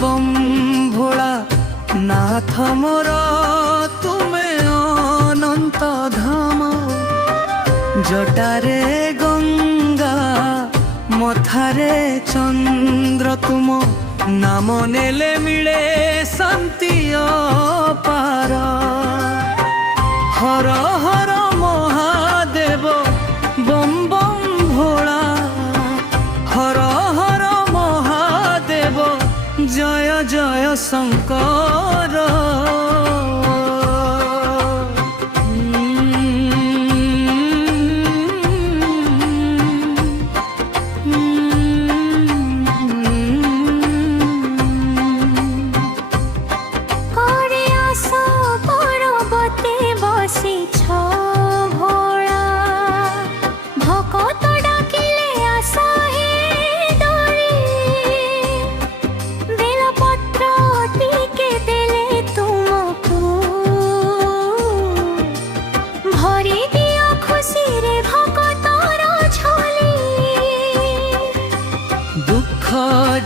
Bomb ভোলা নাথ মোর তুমে অনন্ত ধাম। জটারে গঙ্গা মথারে চন্দ্র তুম নাম নেলে মিলে শান্তি অপার। হর হর মহাদেব বম বম ভোলা, হর হর মহাদেব জয় জয় শঙ্কর।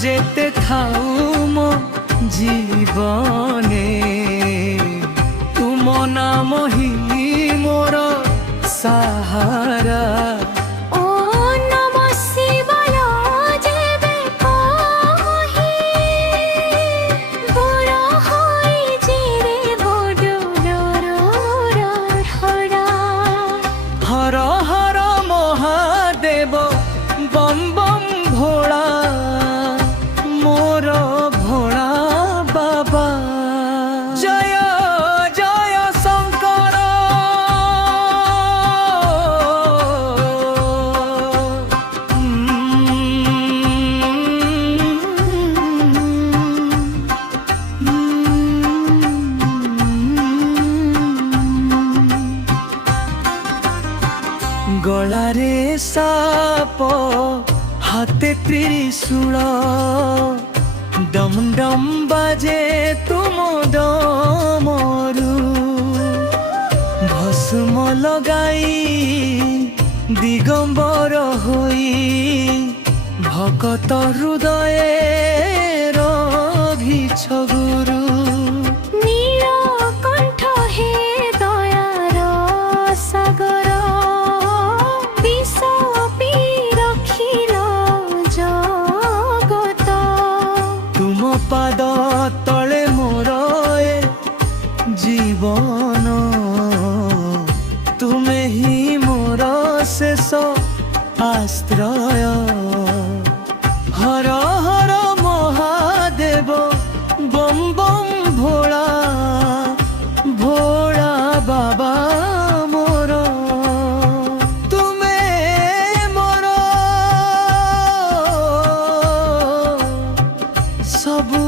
যেতে থাও মো জীবনে তুম নাম হি মোর সাহারা। ও নম শিবায় যেবে কহি, বড় হই জিরে বড় হরা। হর হর মহাদেব বম বম ভোলা মোর ভোলা বাবা। জয় জয় শঙ্কর। গলারে সাপ হাতে ত্রিশূল, ডম ডম বাজে তুম ডমরু। ভস্ম লগাই দিগম্বর হই ভকত হৃদয়ে রঘিছ গুরু। নীলকণ্ঠ হে দয়ার সাগর, বিষ পি রখিল জগত। তুম পাদ তলে মোর এ জীবন, তুমে হি মোর শেষ আশ্রয়। হর হর মহাদেব বম বম ভোলা ভোলা বাবা মোর। তুমে মোর সবু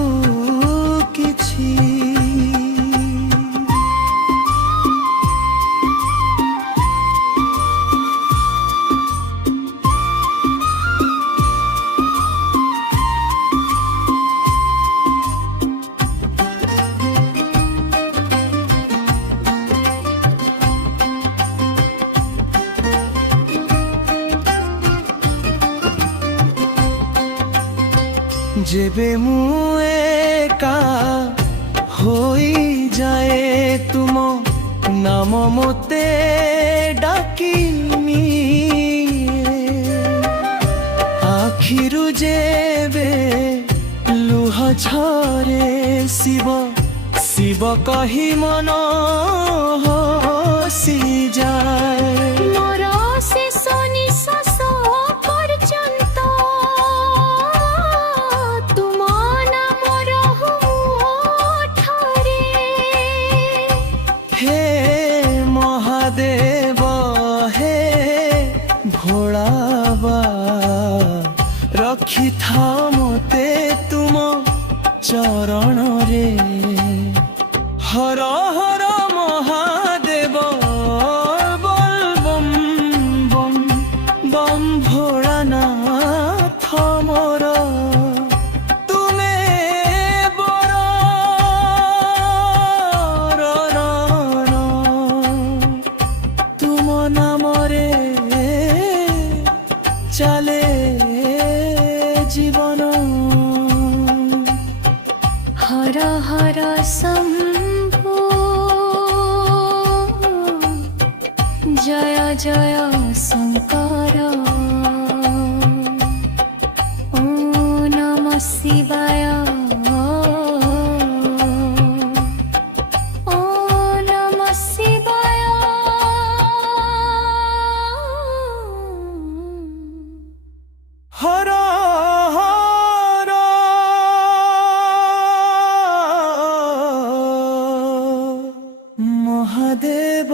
କିଛି। যেবে মু একা হই যায় তুম নাম মতে ডাকিনি। আখিরু যেবে লুহ ঝরে শিব শিব কহি মন হসি যায়। মোর শেষ নিঃশ্বাস পর্যন্ত তুম নাম রহু ওঠরে। হে মহাদেব হে ভোলাবা, রক্ষিথা মতে তুম চরণরে। হর হর মহাদেব বল বম বম বম ভোলানাথ মোর। তুমে বড় তুম নামরে চালে জীবন। हर हर शम्भो जय जय शङ्कर ॐ नमः शिवाय ॐ नमः शिवाय हर हर মহাদেব